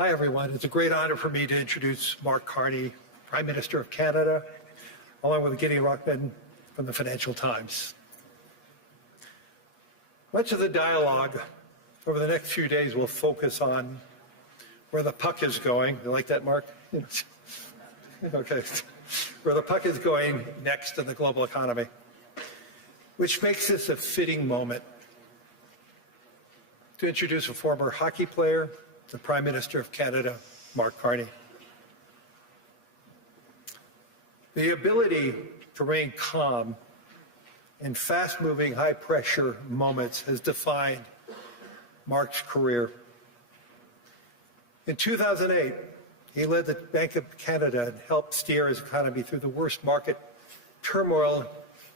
Hi, everyone. It's a great honor for me to introduce Mark Carney, Prime Minister of Canada, along with Giddy Rockman from the Financial Times. Much of the dialogue over the next few days will focus on where the puck is going. You like that, Mark? Okay. Where the puck is going next in the global economy, which makes this a fitting moment to introduce a former hockey player, the Prime Minister of Canada, Mark Carney. The ability to remain calm in fast-moving, high-pressure moments has defined Mark's career. In 2008, he led the Bank of Canada and helped steer his economy through the worst market turmoil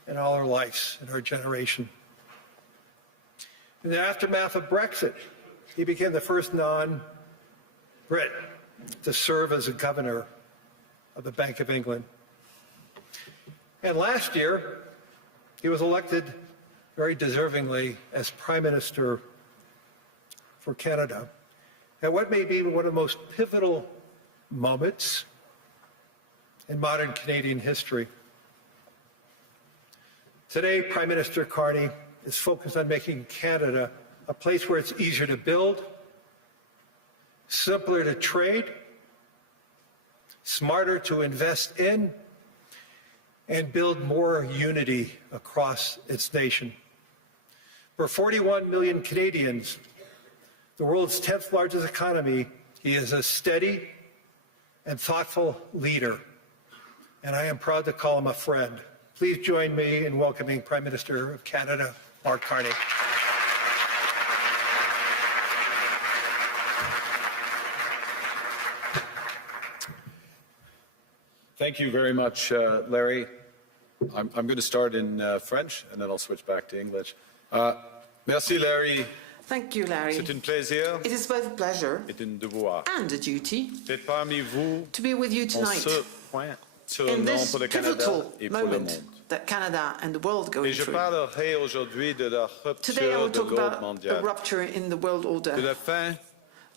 in all our lives, in our generation. In the aftermath of Brexit, he became the first non-Brit to serve as a governor of the Bank of England. And last year, he was elected very deservingly as Prime Minister for Canada at what may be one of the most pivotal moments in modern Canadian history. Today, Prime Minister Carney is focused on making Canada a place where it's easier to build, simpler to trade, smarter to invest in, and build more unity across its nation. For 41 million Canadians, the world's 10th largest economy, he is a steady and thoughtful leader, and I am proud to call him a friend. Please join me in welcoming Prime Minister of Canada, Mark Carney. Thank you very much, Larry. I'm going to start in French, and then I'll switch back to English. Merci, Larry. Thank you, Larry. C'est un plaisir. It is both a pleasure et un devoir and a duty d'être parmi vous to be with you tonight in this pivotal moment that Canada and the world go Et je through. parlerai aujourd'hui de la Today I will rupture de talk l'ordre about a mondial, rupture in the world order, de la fin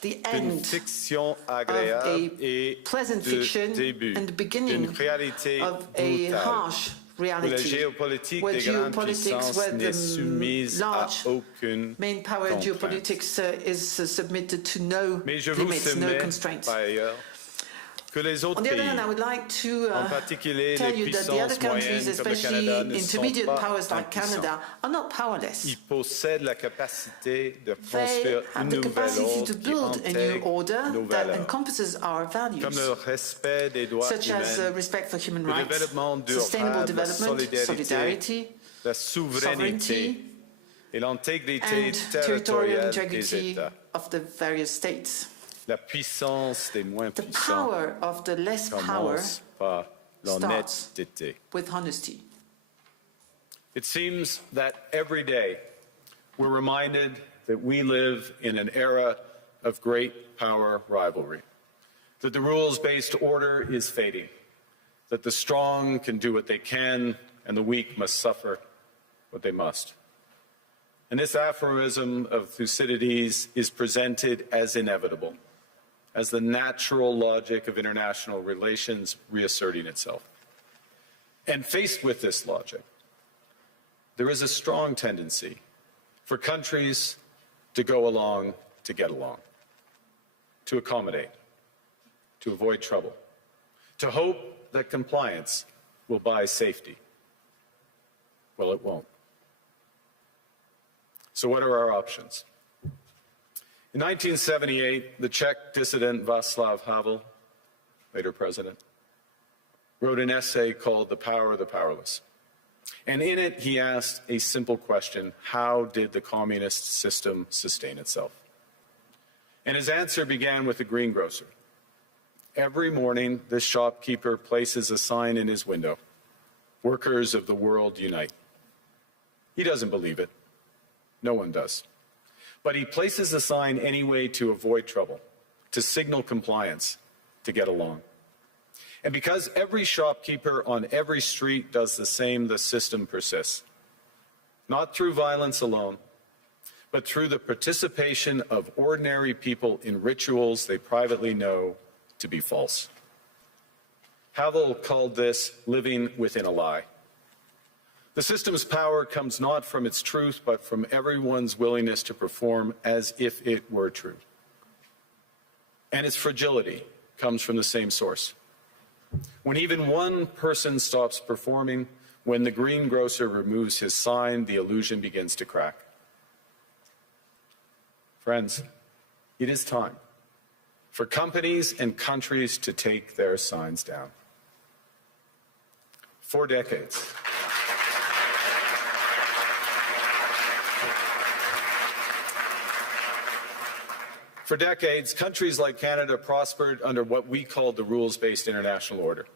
the d'une end fiction of agréable a et pleasant de fiction début and the beginning d'une réalité of a brutale, harsh où la reality, géopolitique where des grandes geopolitics, puissances where n'est soumise the à large aucune main power contrainte. geopolitics is submitted to no Mais je vous limits, no soumets, constraints. par ailleurs, que les autres On the other pays, hand, I would like to en particulier tell les you that the other puissances countries, moyennes comme le especially Canada, ne sont intermediate pas powers like impuissants. Canada, are not powerless. Ils possèdent la capacité de They construire have une the nouvelle capacity ordre to qui build a new intègre order nos that valeurs, encompasses our values, comme le respect des droits such as humains, respect for human le rights, développement sustainable durable, la development, solidarity, la souveraineté sovereignty, et l'intégrité and territorial territoriale des integrity États. of the various states. La puissance des moins The puissants power of the less power commence par l'honnêteté. with honesty. It seems that every day we're reminded that we live in an era of great power rivalry, that the rules-based order is fading, that the strong can do what they can and the weak must suffer what they must. And this aphorism of Thucydides is presented as inevitable, as the natural logic of international relations reasserting itself. And faced with this logic, there is a strong tendency for countries to go along to get along, to accommodate, to avoid trouble, to hope that compliance will buy safety. Well, it won't. So what are our options? In 1978, the Czech dissident Václav Havel, later president, wrote an essay called The Power of the Powerless. And in it, he asked a simple question: how did the communist system sustain itself? And his answer began with a greengrocer. Every morning, this shopkeeper places a sign in his window: "Workers of the world unite." He doesn't believe it. No one does. But he places the sign anyway to avoid trouble, to signal compliance, to get along. And because every shopkeeper on every street does the same, the system persists. Not through violence alone, but through the participation of ordinary people in rituals they privately know to be false. Havel called this living within a lie. The system's power comes not from its truth, but from everyone's willingness to perform as if it were true. And its fragility comes from the same source. When even one person stops performing, when the greengrocer removes his sign, the illusion begins to crack. Friends, it is time for companies and countries to take their signs down. For decades, countries like Canada prospered under what we called the rules-based international order.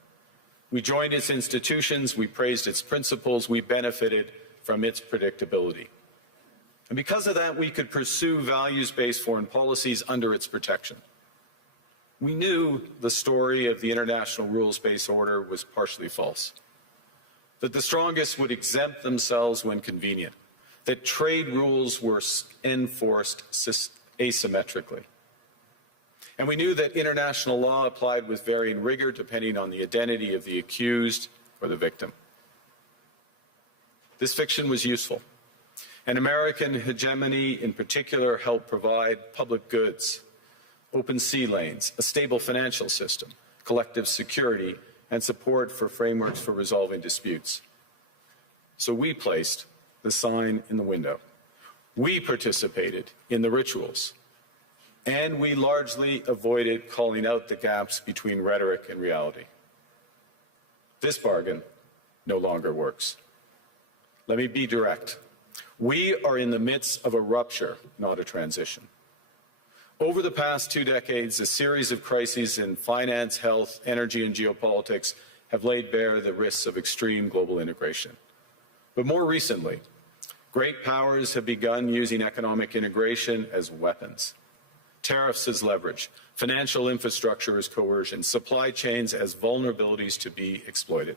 We joined its institutions, we praised its principles, we benefited from its predictability. And because of that, we could pursue values-based foreign policies under its protection. We knew the story of the international rules-based order was partially false, that the strongest would exempt themselves when convenient, that trade rules were enforced asymmetrically. And we knew that international law applied with varying rigor depending on the identity of the accused or the victim. This fiction was useful, and American hegemony in particular helped provide public goods, open sea lanes, a stable financial system, collective security, and support for frameworks for resolving disputes. So we placed the sign in the window. We participated in the rituals, and we largely avoided calling out the gaps between rhetoric and reality. This bargain no longer works. Let me be direct. We are in the midst of a rupture, not a transition. Over the past 2 decades, a series of crises in finance, health, energy, and geopolitics have laid bare the risks of extreme global integration. But more recently, great powers have begun using economic integration as weapons. Tariffs as leverage, financial infrastructure as coercion, supply chains as vulnerabilities to be exploited.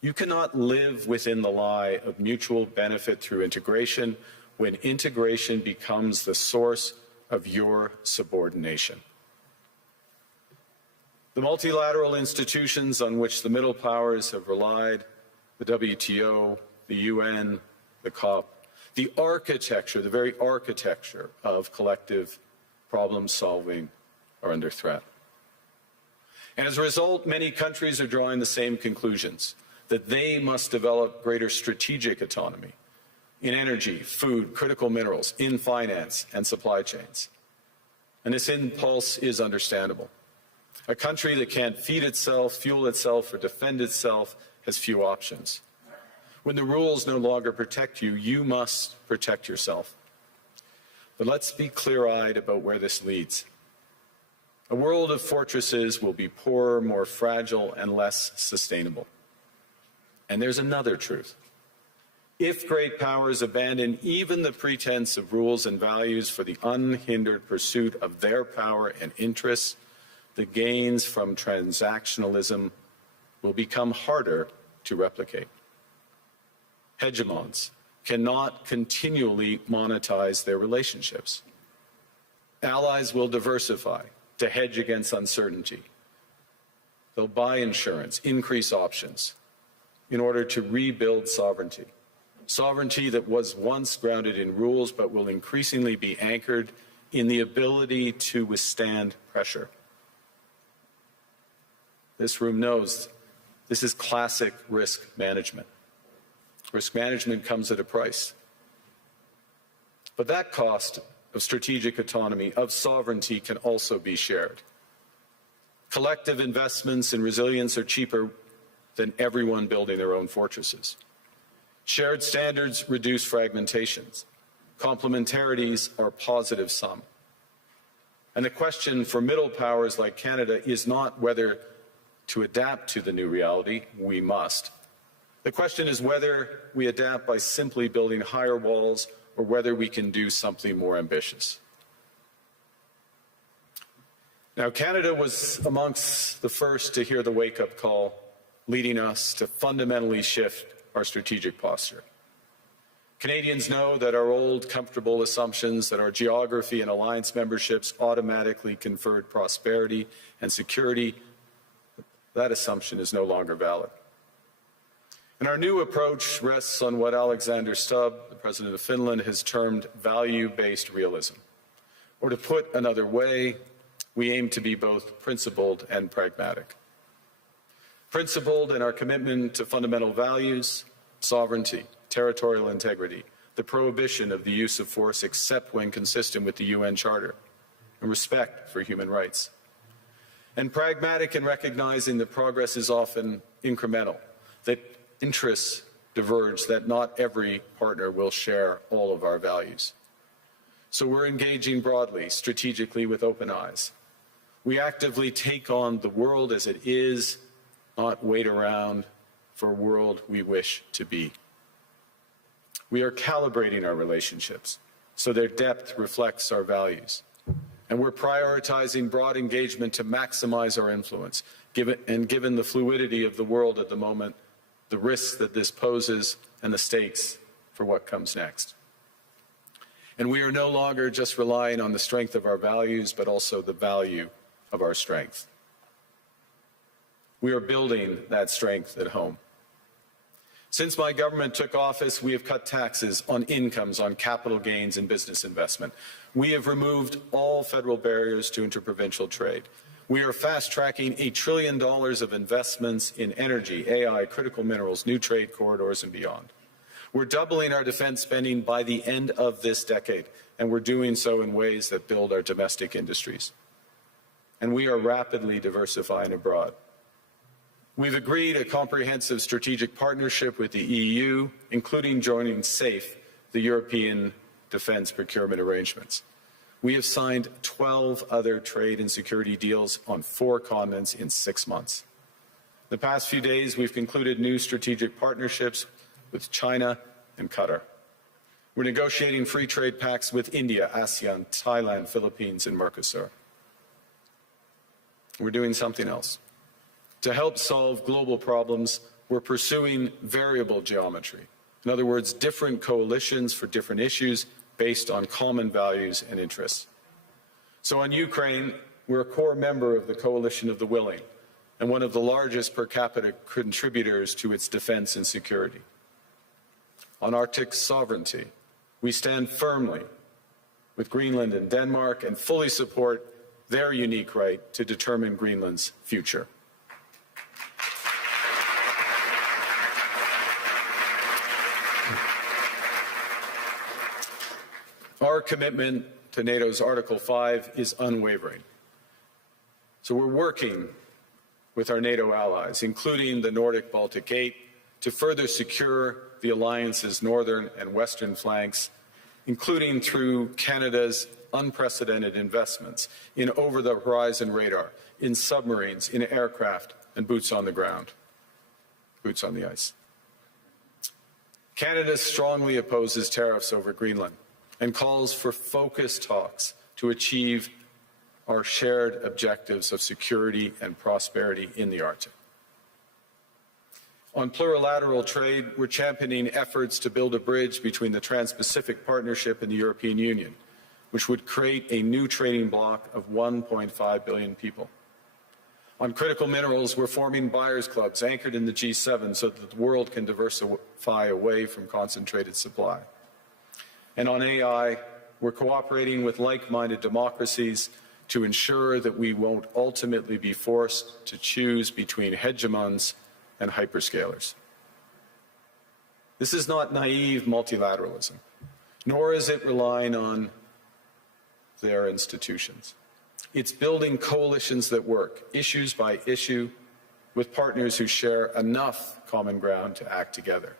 You cannot live within the lie of mutual benefit through integration when integration becomes the source of your subordination. The multilateral institutions on which the middle powers have relied, the WTO, the UN, the COP, the architecture, the very architecture of collective problem solving are under threat. And as a result, many countries are drawing the same conclusions, that they must develop greater strategic autonomy in energy, food, critical minerals, in finance and supply chains. And this impulse is understandable. A country that can't feed itself, fuel itself, or defend itself has few options. When the rules no longer protect you, you must protect yourself. But let's be clear-eyed about where this leads. A world of fortresses will be poorer, more fragile, and less sustainable. And there's another truth. If great powers abandon even the pretense of rules and values for the unhindered pursuit of their power and interests, the gains from transactionalism will become harder to replicate. Hegemons cannot continually monetize their relationships. Allies will diversify to hedge against uncertainty. They'll buy insurance, increase options in order to rebuild sovereignty. Sovereignty that was once grounded in rules but will increasingly be anchored in the ability to withstand pressure. This room knows this is classic risk management. Risk management comes at a price. But that cost of strategic autonomy, of sovereignty, can also be shared. Collective investments in resilience are cheaper than everyone building their own fortresses. Shared standards reduce fragmentations. Complementarities are positive sum. And the question for middle powers like Canada is not whether to adapt to the new reality. We must. The question is whether we adapt by simply building higher walls or whether we can do something more ambitious. Now, Canada was amongst the first to hear the wake-up call, leading us to fundamentally shift our strategic posture. Canadians know that our old, comfortable assumptions that our geography and alliance memberships automatically conferred prosperity and security, that assumption is no longer valid. And our new approach rests on what Alexander Stubb, the President of Finland, has termed value-based realism. Or to put another way, we aim to be both principled and pragmatic. Principled in our commitment to fundamental values, sovereignty, territorial integrity, the prohibition of the use of force except when consistent with the UN Charter, and respect for human rights. And pragmatic in recognizing that progress is often incremental, that interests diverge, that not every partner will share all of our values. So we're engaging broadly, strategically, with open eyes. We actively take on the world as it is, not wait around for a world we wish to be. We are calibrating our relationships so their depth reflects our values. And we're prioritizing broad engagement to maximize our influence, given the fluidity of the world at the moment, the risks that this poses, and the stakes for what comes next. And we are no longer just relying on the strength of our values, but also the value of our strength. We are building that strength at home. Since my government took office, we have cut taxes on incomes, on capital gains and business investment. We have removed all federal barriers to interprovincial trade. We are fast-tracking $1 trillion of investments in energy, AI, critical minerals, new trade corridors, and beyond. We're doubling our defense spending by the end of this decade, and we're doing so in ways that build our domestic industries. And we are rapidly diversifying abroad. We've agreed a comprehensive strategic partnership with the EU, including joining SAFE, the European Defence Procurement Arrangements. We have signed 12 other trade and security deals on 4 continents in 6 months. The past few days, we've concluded new strategic partnerships with China and Qatar. We're negotiating free trade pacts with India, ASEAN, Thailand, Philippines, and Mercosur. We're doing something else. To help solve global problems, we're pursuing variable geometry. In other words, different coalitions for different issues based on common values and interests. So on Ukraine, we're a core member of the Coalition of the Willing and one of the largest per capita contributors to its defense and security. On Arctic sovereignty, we stand firmly with Greenland and Denmark and fully support their unique right to determine Greenland's future. Our commitment to NATO's Article 5 is unwavering. So we're working with our NATO allies, including the Nordic Baltic 8, to further secure the alliance's northern and western flanks, including through Canada's unprecedented investments in over-the-horizon radar, in submarines, in aircraft, and boots on the ground, boots on the ice. Canada strongly opposes tariffs over Greenland and calls for focused talks to achieve our shared objectives of security and prosperity in the Arctic. On plurilateral trade, we're championing efforts to build a bridge between the Trans-Pacific Partnership and the European Union, which would create a new trading bloc of 1.5 billion people. On critical minerals, we're forming buyers' clubs anchored in the G7 so that the world can diversify away from concentrated supply. And on AI, we're cooperating with like-minded democracies to ensure that we won't ultimately be forced to choose between hegemons and hyperscalers. This is not naive multilateralism, nor is it relying on their institutions. It's building coalitions that work, issues by issue, with partners who share enough common ground to act together.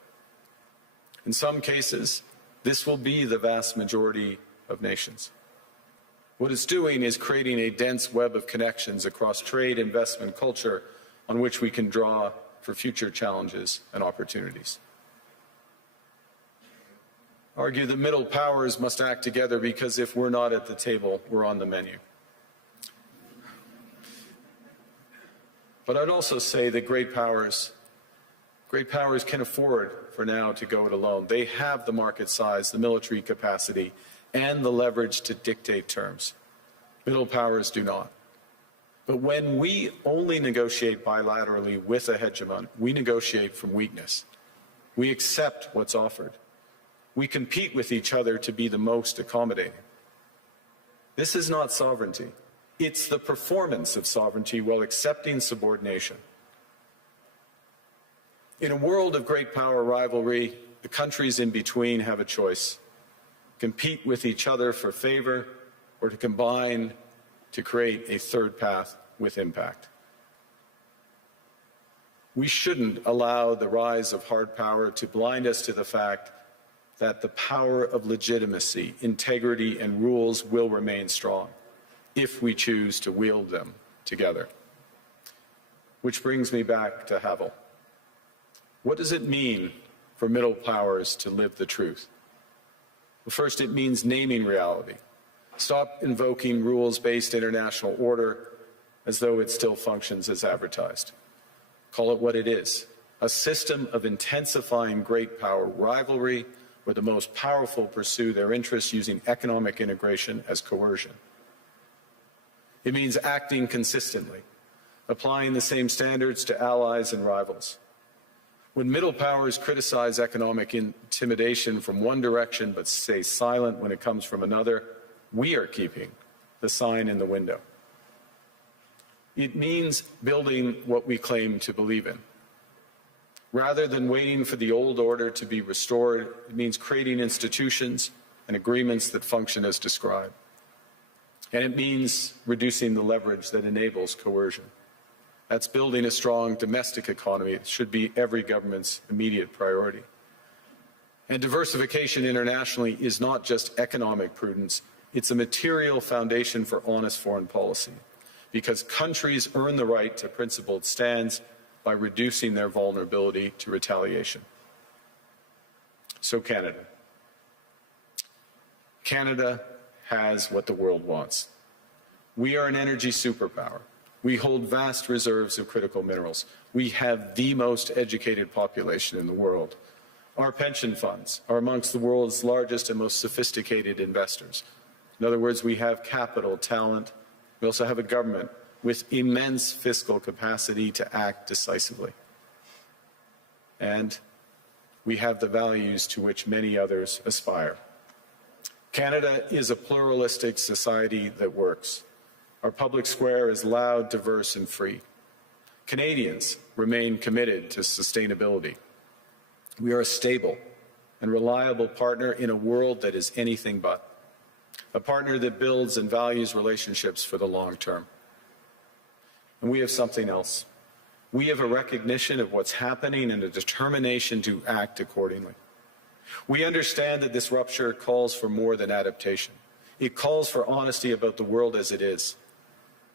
In some cases, this will be the vast majority of nations. What it's doing is creating a dense web of connections across trade, investment, culture, on which we can draw for future challenges and opportunities. Argue the middle powers must act together because if we're not at the table, we're on the menu. But I'd also say that great powers Great powers can afford for now to go it alone. They have the market size, the military capacity, and the leverage to dictate terms. Middle powers do not. But when we only negotiate bilaterally with a hegemon, we negotiate from weakness. We accept what's offered. We compete with each other to be the most accommodating. This is not sovereignty. It's the performance of sovereignty while accepting subordination. In a world of great power rivalry, the countries in between have a choice: compete with each other for favor, or to combine to create a third path with impact. We shouldn't allow the rise of hard power to blind us to the fact that the power of legitimacy, integrity, and rules will remain strong if we choose to wield them together. Which brings me back to Havel. What does it mean for middle powers to live the truth? Well, first, it means naming reality. Stop invoking rules-based international order as though it still functions as advertised. Call it what it is: a system of intensifying great power rivalry where the most powerful pursue their interests using economic integration as coercion. It means acting consistently, applying the same standards to allies and rivals. When middle powers criticize economic intimidation from one direction but stay silent when it comes from another, we are keeping the sign in the window. It means building what we claim to believe in. Rather than waiting for the old order to be restored, it means creating institutions and agreements that function as described. And it means reducing the leverage that enables coercion. That's building a strong domestic economy. It should be every government's immediate priority. And diversification internationally is not just economic prudence, it's a material foundation for honest foreign policy, because countries earn the right to principled stands by reducing their vulnerability to retaliation. So Canada. Canada has what the world wants. We are an energy superpower. We hold vast reserves of critical minerals. We have the most educated population in the world. Our pension funds are amongst the world's largest and most sophisticated investors. In other words, we have capital, talent. We also have a government with immense fiscal capacity to act decisively. And we have the values to which many others aspire. Canada is a pluralistic society that works. Our public square is loud, diverse, and free. Canadians remain committed to sustainability. We are a stable and reliable partner in a world that is anything but. A partner that builds and values relationships for the long term. And we have something else. We have a recognition of what's happening and a determination to act accordingly. We understand that this rupture calls for more than adaptation. It calls for honesty about the world as it is.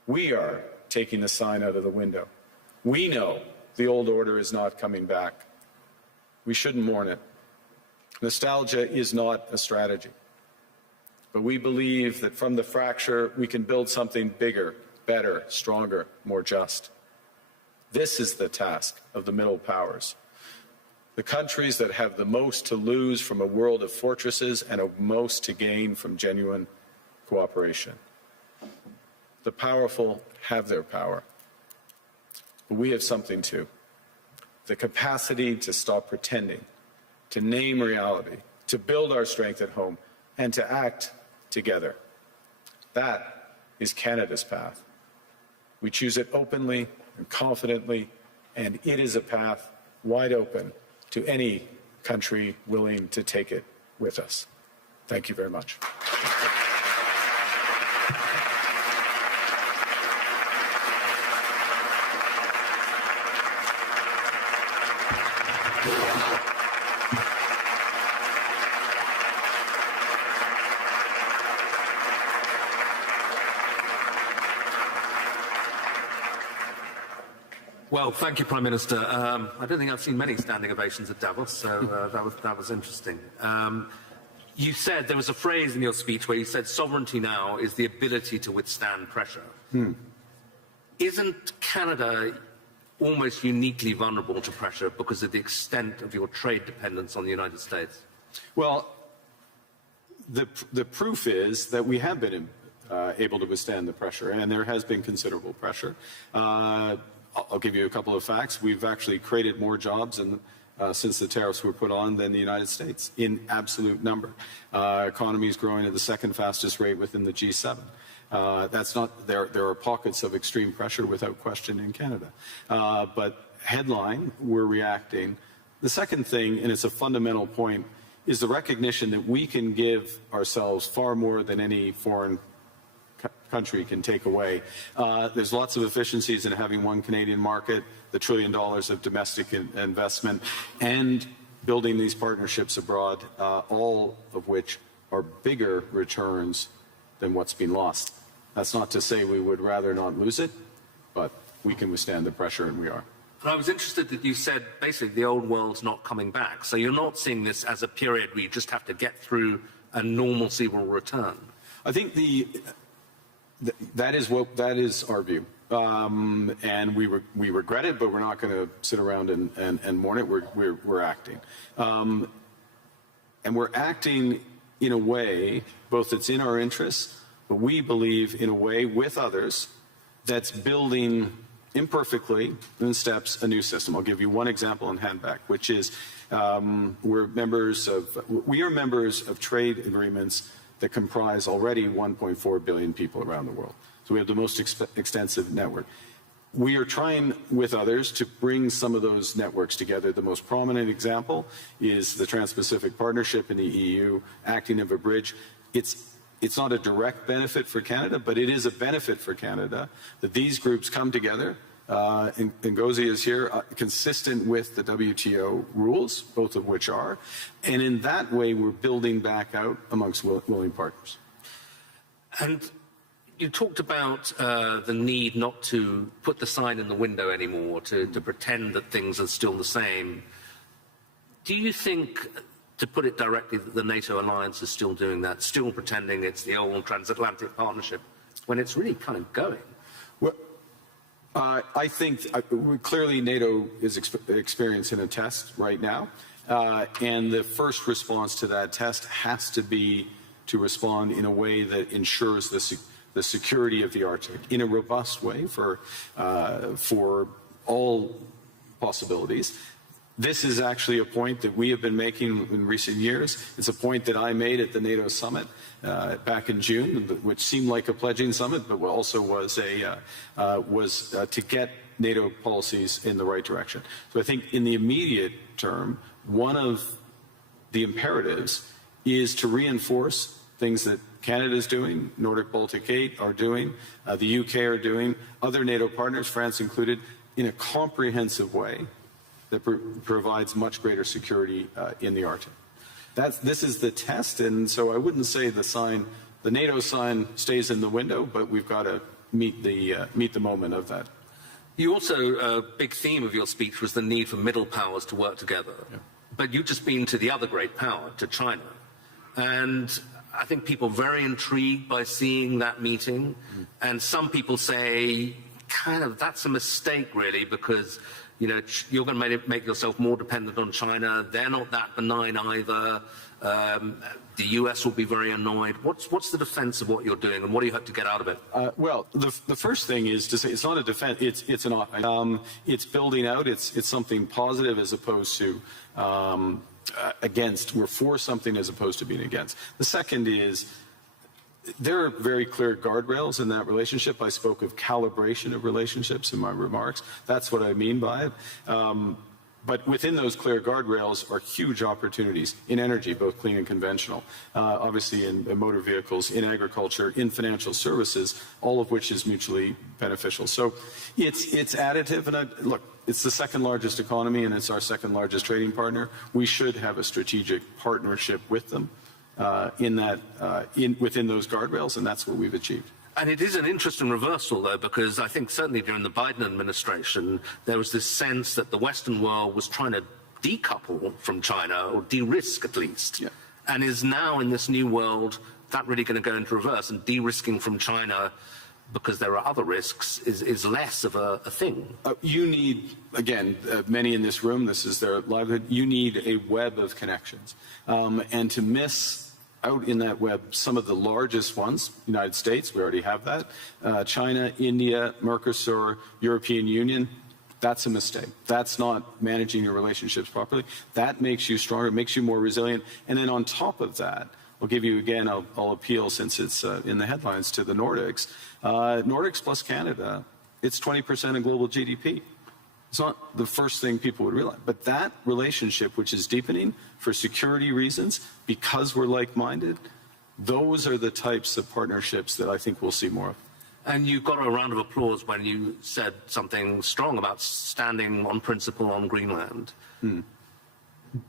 We are taking the sign out of the window. We know the old order is not coming back. We shouldn't mourn it. Nostalgia is not a strategy. But we believe that from the fracture, we can build something bigger, better, stronger, more just. This is the task of the middle powers. The countries that have the most to lose from a world of fortresses and a most to gain from genuine cooperation. The powerful have their power. But we have something too. The capacity to stop pretending, to name reality, to build our strength at home, and to act together. That is Canada's path. We choose it openly and confidently, and it is a path wide open to any country willing to take it with us. Thank you very much. Well, thank you, Prime Minister. I don't think I've seen many standing ovations at Davos, so that was interesting. You said, there was a phrase in your speech where you said sovereignty now is the ability to withstand pressure. Isn't Canada almost uniquely vulnerable to pressure because of the extent of your trade dependence on the United States? Well, the proof is that we have been able to withstand the pressure, and there has been considerable pressure. I'll give you a couple of facts. We've actually created more jobs since the tariffs were put on than the United States in absolute number. Economy is growing at the second fastest rate within the G7. That's not there. There are pockets of extreme pressure without question in Canada, but headline, we're reacting. The second thing, and it's a fundamental point, is the recognition that we can give ourselves far more than any foreign country can take away. There's lots of efficiencies in having one Canadian market, the $1 trillion of domestic investment, and building these partnerships abroad, all of which are bigger returns than what's been lost. That's not to say we would rather not lose it, but we can withstand the pressure, and we are. And I was interested that you said basically the old world's not coming back. So you're not seeing this as a period where you just have to get through and normalcy will return. I think that is our view, and we regret it, but we're not going to sit around and mourn it. We're acting, and we're acting in a way both that's in our interests, but we believe in a way with others that's building imperfectly in steps a new system. I'll give you one example in handback, which is we are members of trade agreements that comprise already 1.4 billion people around the world. So we have the most extensive network. We are trying with others to bring some of those networks together. The most prominent example is the Trans-Pacific Partnership in the EU, acting as a bridge. It's not a direct benefit for Canada, but it is a benefit for Canada that these groups come together. And Ngozi is here, consistent with the WTO rules, both of which are. And in that way, we're building back out amongst willing partners. And you talked about the need not to put the sign in the window anymore, to pretend that things are still the same. Do you think, to put it directly, that the NATO alliance is still doing that, still pretending it's the old transatlantic partnership, when it's really kind of going? Well, I think clearly NATO is experiencing a test right now, and the first response to that test has to be to respond in a way that ensures the security of the Arctic in a robust way for all possibilities. This is actually a point that we have been making in recent years. It's a point that I made at the NATO summit back in June, which seemed like a pledging summit, but also was to get NATO policies in the right direction. So I think in the immediate term, one of the imperatives is to reinforce things that Canada is doing, Nordic Baltic 8 are doing, the UK are doing, other NATO partners, France included, in a comprehensive way that provides much greater security in the Arctic. This is the test, and so I wouldn't say the NATO sign stays in the window, but we've got to meet the moment of that. You also, a big theme of your speech was the need for middle powers to work together. Yeah. But you've just been to the other great power, to China. And I think people are very intrigued by seeing that meeting. Mm. And some people say, kind of, that's a mistake, really, because you're going to make yourself more dependent on China. They're not that benign either. The US will be very annoyed. What's the defense of what you're doing, and what do you hope to get out of it? Well, the first thing is to say it's not a defense. It's building out. It's something positive as opposed to against. We're for something as opposed to being against. The second is, there are very clear guardrails in that relationship. I spoke of calibration of relationships in my remarks. That's what I mean by it. But within those clear guardrails are huge opportunities in energy, both clean and conventional, obviously in motor vehicles, in agriculture, in financial services, all of which is mutually beneficial. So it's additive. And look, it's the second largest economy, and it's our second largest trading partner. We should have a strategic partnership with them. Within those guardrails, and that's what we've achieved. And it is an interesting reversal, though, because I think certainly during the Biden administration, there was this sense that the Western world was trying to decouple from China, or de-risk at least, yeah. And is now in this new world, that really going to go into reverse, and de-risking from China because there are other risks is less of a thing. You need, again, many in this room, this is their livelihood, you need a web of connections. And to miss out in that web some of the largest ones, United States, we already have that, China, India, Mercosur, European Union, that's a mistake. That's not managing your relationships properly. That makes you stronger, makes you more resilient. And then on top of that, I'll give you again, I'll appeal since it's in the headlines to the Nordics. Nordics plus Canada, it's 20% of global GDP. It's not the first thing people would realize. But that relationship, which is deepening for security reasons, because we're like-minded, those are the types of partnerships that I think we'll see more of. And you got a round of applause when you said something strong about standing on principle on Greenland.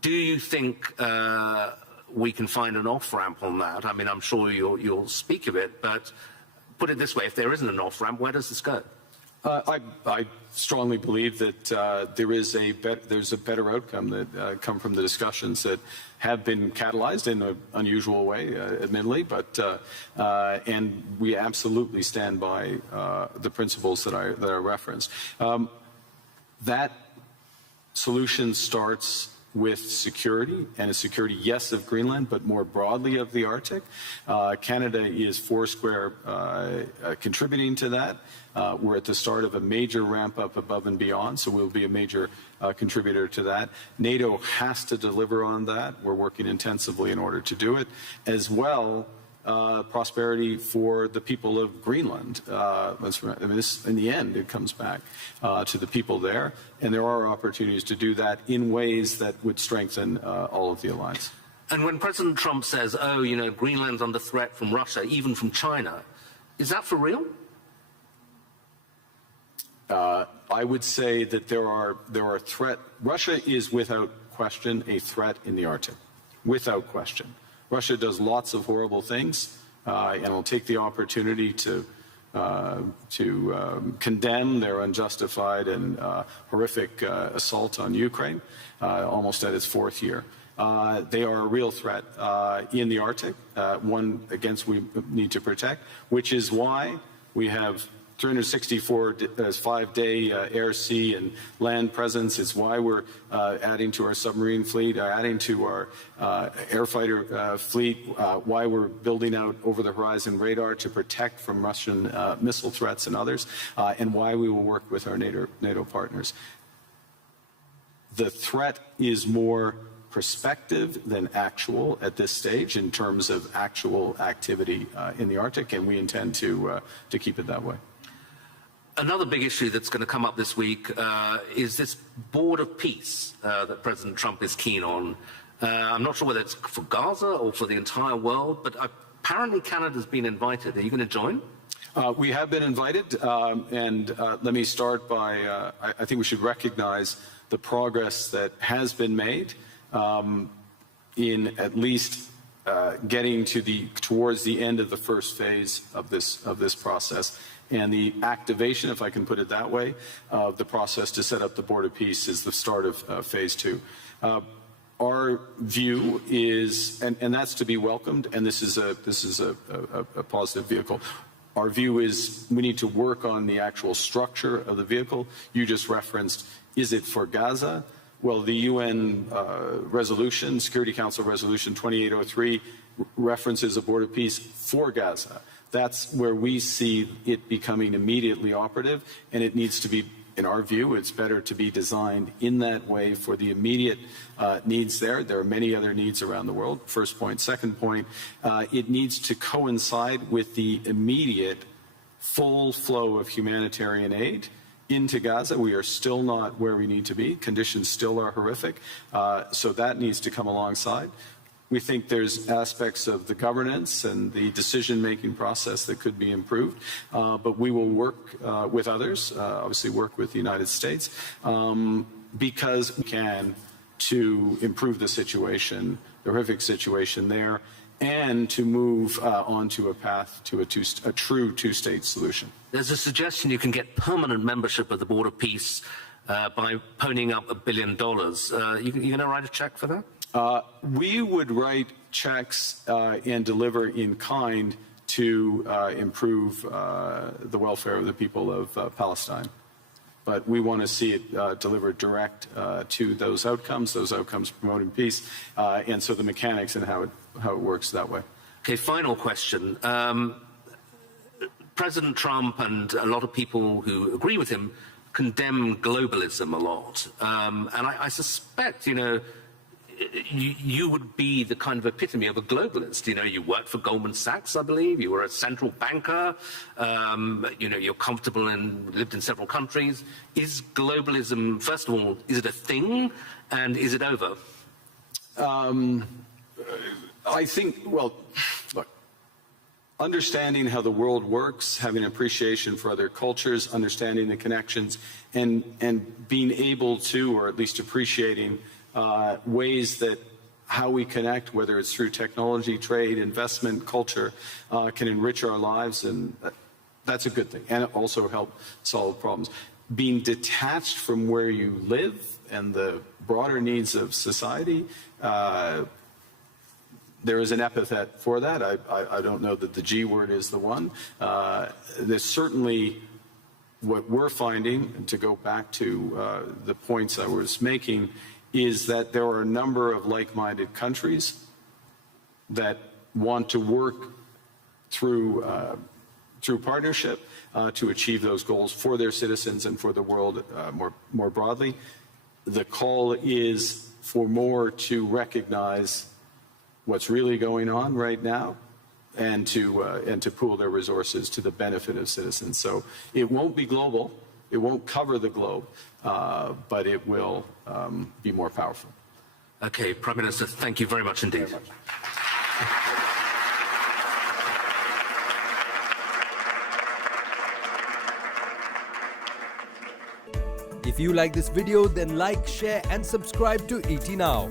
Do you think we can find an off-ramp on that? I mean, I'm sure you'll speak of it, but put it this way, if there isn't an off-ramp, where does this go? I strongly believe that there's a better outcome that come from the discussions that have been catalyzed in an unusual way, admittedly, but and we absolutely stand by the principles that I referenced. That solution starts with security, and a security, yes, of Greenland, but more broadly of the Arctic. Canada is foursquare contributing to that. We're at the start of a major ramp up above and beyond, so we'll be a major contributor to that. NATO has to deliver on that. We're working intensively in order to do it. As well, prosperity for the people of Greenland. In the end, it comes back to the people there, and there are opportunities to do that in ways that would strengthen all of the alliance. And when President Trump says, oh, you know, Greenland's under threat from Russia, even from China, is that for real? I would say that there are threats. Russia is without question a threat in the Arctic, without question. Russia does lots of horrible things, and will take the opportunity to condemn their unjustified and horrific assault on Ukraine, almost at its fourth year. They are a real threat in the Arctic, one against we need to protect, which is why we have 364 5-day air, sea, and land presence. It's why we're adding to our submarine fleet, adding to our air fighter fleet, why we're building out over-the-horizon radar to protect from Russian missile threats and others, and why we will work with our NATO partners. The threat is more perspective than actual at this stage in terms of actual activity in the Arctic, and we intend to keep it that way. Another big issue that's going to come up this week is this board of peace that President Trump is keen on. I'm not sure whether it's for Gaza or for the entire world, but apparently Canada's been invited. Are you going to join? We have been invited, and let me start by, I think we should recognize the progress that has been made in at least getting towards the end of the first phase of this process. And the activation, if I can put it that way, of the process to set up the Board of Peace is the start of phase 2. Our view is, and that's to be welcomed, and this is a positive vehicle. Our view is we need to work on the actual structure of the vehicle. You just referenced, is it for Gaza? Well, the UN resolution, Security Council Resolution 2803, references a Board of Peace for Gaza. That's where we see it becoming immediately operative, and it needs to be, in our view, it's better to be designed in that way for the immediate needs there. There are many other needs around the world, first point. Second point, it needs to coincide with the immediate full flow of humanitarian aid into Gaza. We are still not where we need to be. Conditions still are horrific, so that needs to come alongside. We think there's aspects of the governance and the decision-making process that could be improved, but we will work with others, obviously work with the United States, because we can to improve the situation, the horrific situation there, and to move onto a path to a true two-state solution. There's a suggestion you can get permanent membership of the Board of Peace by ponying up $1 billion. You going to write a check for that? We would write checks and deliver in kind to improve the welfare of the people of Palestine. But we want to see it delivered direct to those outcomes promoting peace, and so the mechanics and how it works that way. Okay, final question. President Trump and a lot of people who agree with him condemn globalism a lot. And I suspect, you would be the kind of epitome of a globalist. You worked for Goldman Sachs, I believe. You were a central banker. You're comfortable and lived in several countries. Is globalism, first of all, is it a thing, and is it over? I think, well, look, understanding how the world works, having an appreciation for other cultures, understanding the connections, and being able to, or at least appreciating ways that how we connect, whether it's through technology, trade, investment, culture, can enrich our lives, and that's a good thing, and also help solve problems. Being detached from where you live and the broader needs of society, there is an epithet for that. I don't know that the G word is the one. There's certainly what we're finding, and to go back to the points I was making, is that there are a number of like-minded countries that want to work through partnership to achieve those goals for their citizens and for the world more broadly. The call is for more to recognize what's really going on right now, and to pool their resources to the benefit of citizens. So it won't be global, it won't cover the globe, but it will be more powerful. Okay, Prime Minister, thank you very much indeed. Very much. If you like this video, then like, share and subscribe to ET Now.